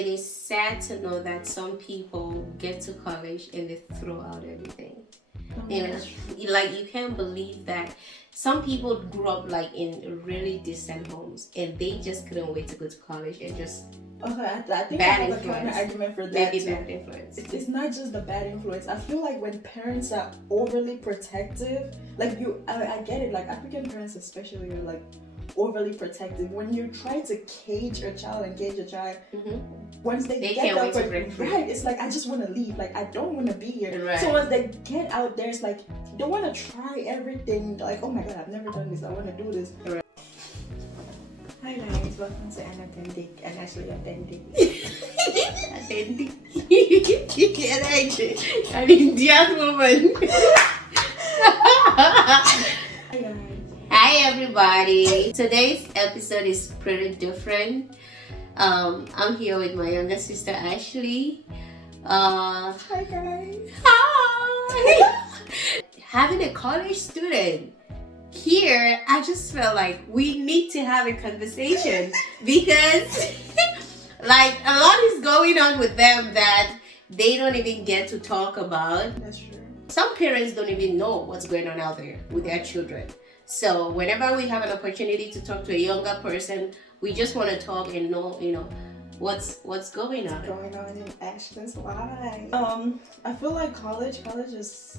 It is sad to know that some people get to college and they throw out everything. You know, like you can't believe that some people grew up like in really decent homes and they just couldn't wait to go to college and just Okay, I think I bad have a counter influence. argument for that Maybe too. bad influence. It's not just the bad influence. I feel like when parents are overly protective, like I get it. Like African parents, especially, are like overly protective. When you try to cage a child, once they get can't wait up, to break free. right? It's like I just want to leave. Like I don't want to be here. Right. So once they get out there, it's like they want to try everything. Like, oh my god, I've never done this. I want to do this. Right. Hi guys, welcome to Unauthentic and Actually Authentic. Authentic. An Indian woman. Hi guys. Hi everybody. Today's episode is pretty different. I'm here with my younger sister Ashley. Hi guys. Hi. Having a college student here, I just felt like we need to have a conversation because like a lot is going on with them that they don't even get to talk about. That's true. Some parents don't even know what's going on out there with their children. So whenever we have an opportunity to talk to a younger person, we just want to talk and know, what's going on. What's going on in Ashley's life? I feel like college is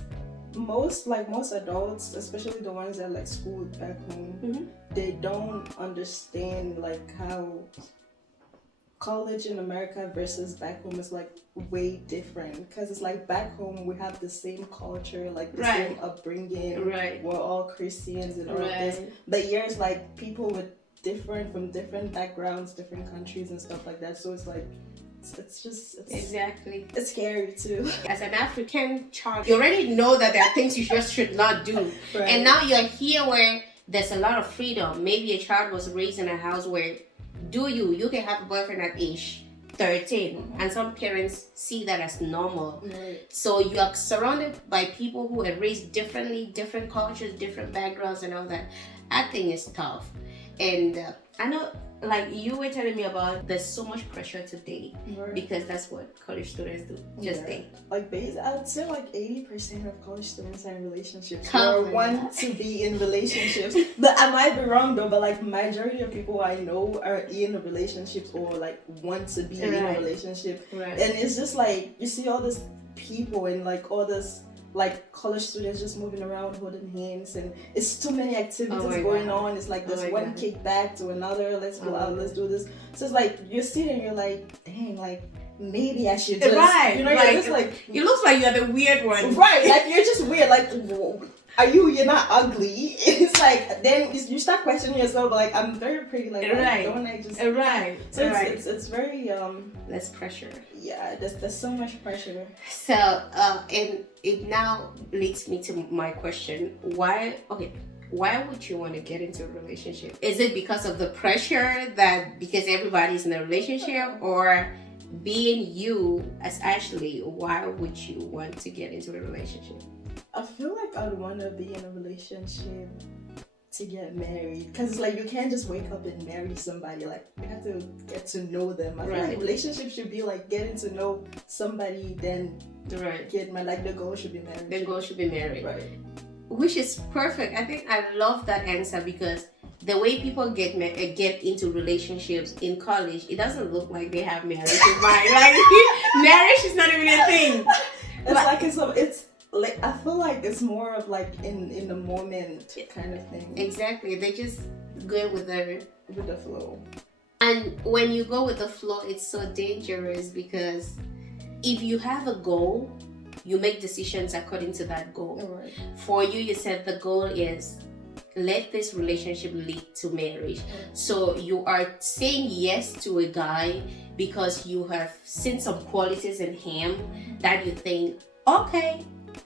most adults, especially the ones that like schooled back home, they don't understand like how college in America versus back home is like way different, because it's like back home we have the same culture, like the same upbringing, we're all Christians and all this, but here's like people with from different backgrounds, different countries and stuff like that, so it's like exactly. It's scary too. As an African child, you already know that there are things you just should not do. Right. And now you're here where there's a lot of freedom. Maybe a child was raised in a house where you can have a boyfriend at age 13, and some parents see that as normal. Right. So you are surrounded by people who are raised differently, different cultures, different backgrounds and all that. I think it's tough. And I know, like you were telling me about, there's so much pressure to date, because that's what college students do, just date. Like I'd say like 80% of college students are in relationships or want to be in relationships. But I might be wrong though, but like majority of people I know are in relationships or like want to be in a relationship. And it's just like you see all these people and like all this like college students just moving around holding hands, and it's too many activities going on. It's like there's one kickback to another, let's go out, let's do this. So it's like you sit and you're like, dang, like maybe I should just you're just like, it looks like you're the weird one, like you're just weird, like you're not ugly. It's like then you start questioning yourself, like I'm very pretty, like don't I just so it's very less pressure. Yeah, there's so much pressure. So and it now leads me to my question. Why would you want to get into a relationship? Is it because of the pressure that because everybody's in a relationship, or being you as Ashley, why would you want to get into a relationship? I feel like I'd want to be in a relationship to get married, because it's like you can't just wake up and marry somebody. Like you have to get to know them. I feel like relationships should be like getting to know somebody, then get married. Like the goal should be marriage. The goal should be married, right? Which is perfect. I think I love that answer, because the way people get into relationships in college, it doesn't look like they have marriage in mind. Like marriage is not even a thing. It's like I feel like it's more of like in the moment kind of thing. Exactly. They just go with the flow. And when you go with the flow, it's so dangerous, because if you have a goal, you make decisions according to that goal. Right. For you said the goal is let this relationship lead to marriage. So you are saying yes to a guy because you have seen some qualities in him that you think, okay,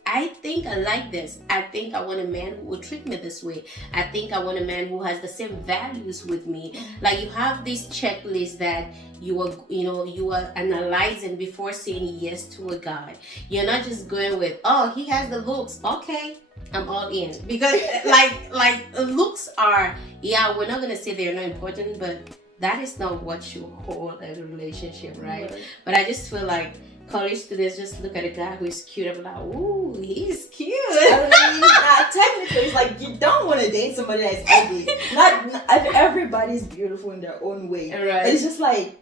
I think I like this. I think I want a man who will treat me this way. I think I want a man who has the same values with me. Like you have this checklist that you are analyzing before saying yes to a guy. You're not just going with, oh, he has the looks. Okay, I'm all in. Because like looks are, we're not gonna say they're not important, but that is not what you hold as a relationship, right? But I just feel like college students just look at a guy who is cute. I'm like, ooh, he's cute. Technically, it's like you don't want to date somebody that's ugly. Not everybody's beautiful in their own way. Right. But it's just like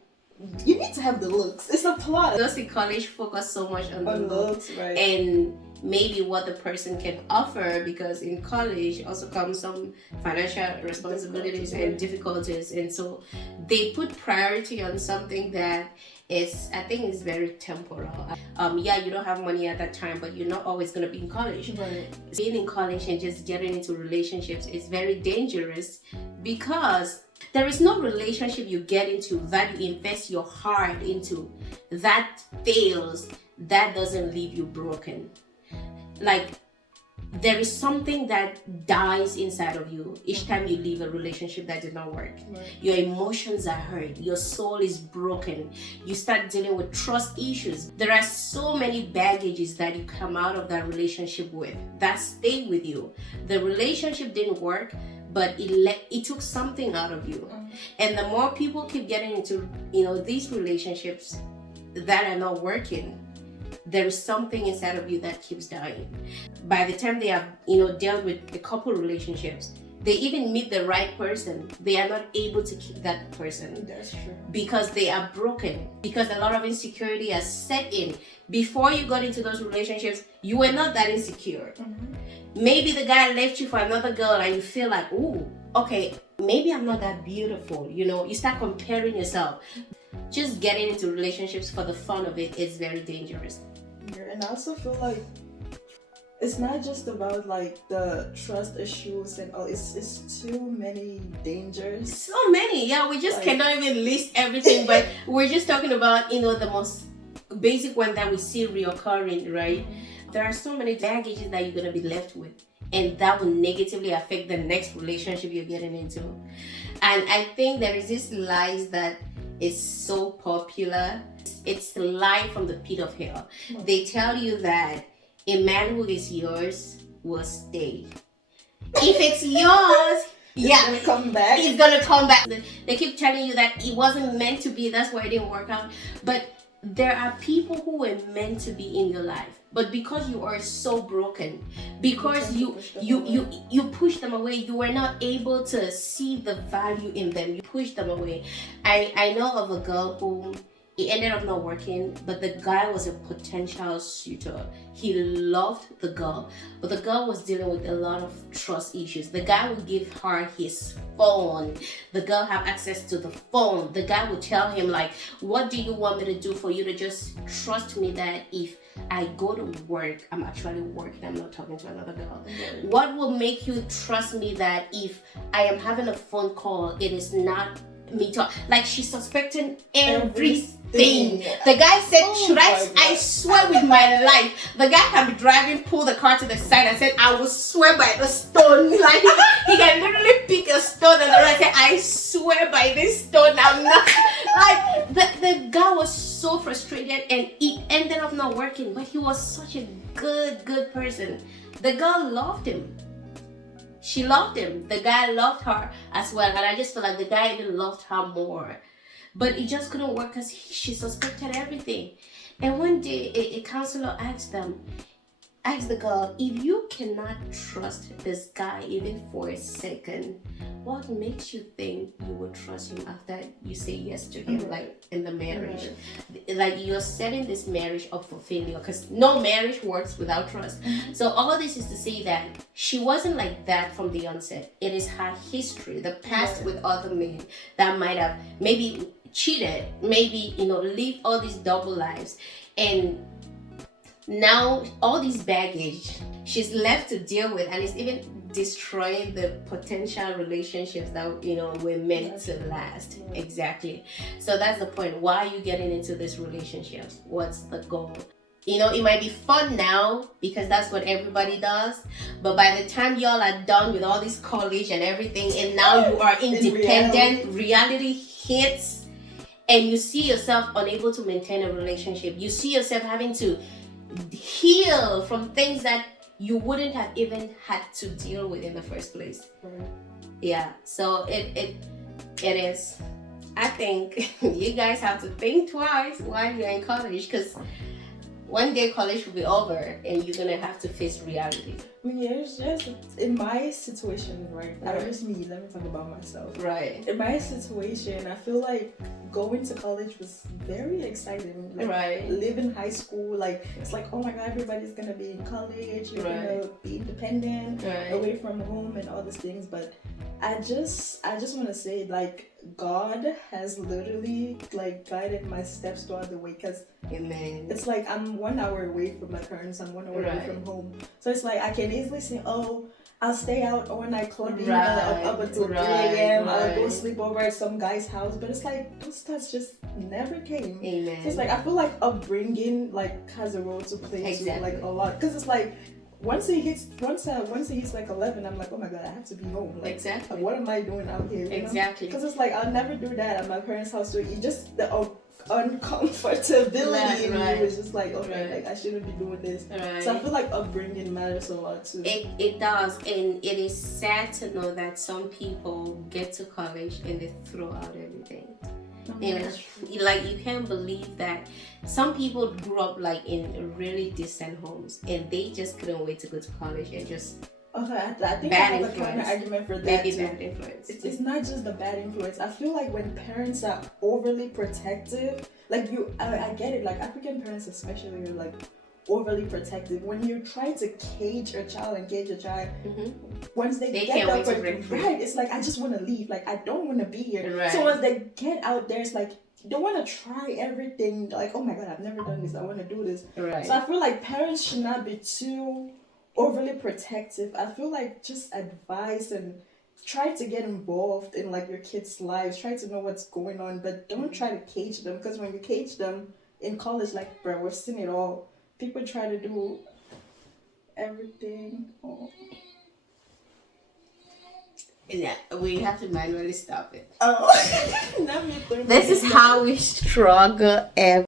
you need to have the looks. It's a plot. Those in college focus so much on the looks, right? And maybe what the person can offer, because in college also comes some financial responsibilities and difficulties, and so they put priority on something that is, I think, is very temporal. Yeah, you don't have money at that time, but you're not always going to be in college. Right. Being in college and just getting into relationships is very dangerous, because there is no relationship you get into that you invest your heart into that fails, that doesn't leave you broken. Like, there is something that dies inside of you each time you leave a relationship that did not work. Right. Your emotions are hurt. Your soul is broken. You start dealing with trust issues. There are so many baggages that you come out of that relationship with that stay with you. The relationship didn't work, but it took something out of you. And the more people keep getting into, these relationships that are not working, there is something inside of you that keeps dying. By the time they have, dealt with a couple relationships, they even meet the right person, they are not able to keep that person. That's true. Because they are broken. Because a lot of insecurity has set in. Before you got into those relationships, you were not that insecure. Maybe the guy left you for another girl and you feel like, ooh, okay, maybe I'm not that beautiful. You start comparing yourself. Just getting into relationships for the fun of it is very dangerous. Yeah, and I also feel like it's not just about like the trust issues and all. It's too many dangers. So many, yeah. We just cannot even list everything, but we're just talking about the most basic one that we see reoccurring, right? There are so many baggages that you're gonna be left with, and that will negatively affect the next relationship you're getting into. And I think there is this lies that is so popular. It's the lie from the pit of hell. They tell you that a man who is yours will stay. If it's yours, it's gonna come back. It's gonna come back. They keep telling you that it wasn't meant to be, that's why it didn't work out. But there are people who were meant to be in your life, but because you are so broken, because you push them away, you were not able to see the value in them. You push them away. I know of a girl who it ended up not working, but the guy was a potential suitor. He loved the girl, but the girl was dealing with a lot of trust issues. The guy would give her his phone. The girl had access to the phone. The guy would tell him, like, what do you want me to do for you to just trust me that if I go to work, I'm actually working, I'm not talking to another girl? What will make you trust me that if I am having a phone call, it is not me talk? Like, she's suspecting everything. The guy said, I swear with my life. The guy can be driving, pull the car to the side and said, I will swear by the stone. Like, he can literally pick a stone and then say, I swear by this stone, I'm not. Like, the guy was so frustrated and it ended up not working, but he was such a good person. The girl loved him. She loved him. The guy loved her as well. And I just feel like the guy even loved her more. But it just couldn't work because she suspected everything. And one day, a counselor asked the girl, if you cannot trust this guy even for a second, what makes you think you will trust him after you say yes to him, like in the marriage? Like, you're setting this marriage up for failure because no marriage works without trust. So all this is to say that she wasn't like that from the onset. It is her history, the past with other men that might have maybe cheated, maybe, lived all these double lives. And now all this baggage she's left to deal with, and it's even destroying the potential relationships that were meant to last. Exactly. So that's the point. Why are you getting into these relationships? What's the goal? It might be fun now because that's what everybody does, but by the time y'all are done with all this college and everything, and now you are independent, reality hits, and you see yourself unable to maintain a relationship. You see yourself having to heal from things that you wouldn't have even had to deal with in the first place. Yeah, so it is. I think you guys have to think twice while you're in college, because one day college will be over and you're gonna have to face reality. I mean, yeah, it's just in my situation, right? Not just me. Let me talk about myself. Right. In my situation, I feel like going to college was very exciting. Like, right. Living high school, like it's like, oh my god, everybody's gonna be in college. You're gonna be independent, away from home, and all these things. But I just want to say, like, God has literally like guided my steps throughout the way, because Amen. It's like I'm 1 hour away from my parents, I'm 1 hour away from home, so it's like I can easily say, oh, I'll stay out overnight clubbing up until 3 a.m. I'll go sleep over at some guy's house, but it's like those thoughts just never came. Amen. So it's like I feel like upbringing like has a role to play too, like a lot, because it's like once he hits like 11, I'm like, oh my god, I have to be home. Like, exactly. What am I doing out here? Exactly. Because it's like I'll never do that at my parents' house. So you just the uncomfortability in you is just like, okay, like I shouldn't be doing this. So I feel like upbringing matters a lot too. It does, and it is sad to know that some people get to college and they throw out everything. And like, you can't believe that some people grew up like in really decent homes and they just couldn't wait to go to college and just I think I have a counter argument for that. Maybe bad influence. It's not just the bad influence. I feel like when parents are overly protective, like I get it, like African parents especially are like overly protective. When you try to cage a child, once they get out, right, it's like I just want to leave. Like I don't want to be here. So once they get out there, it's like they want to try everything. Like, oh my god, I've never done this. I want to do this. So I feel like parents should not be too overly protective. I feel like just advise and try to get involved in like your kids' lives. Try to know what's going on, but don't try to cage them, because when you cage them in college, like, bro, we've seen it all. People try to do everything. Yeah, we have to manually stop it. Oh, this is how we struggle every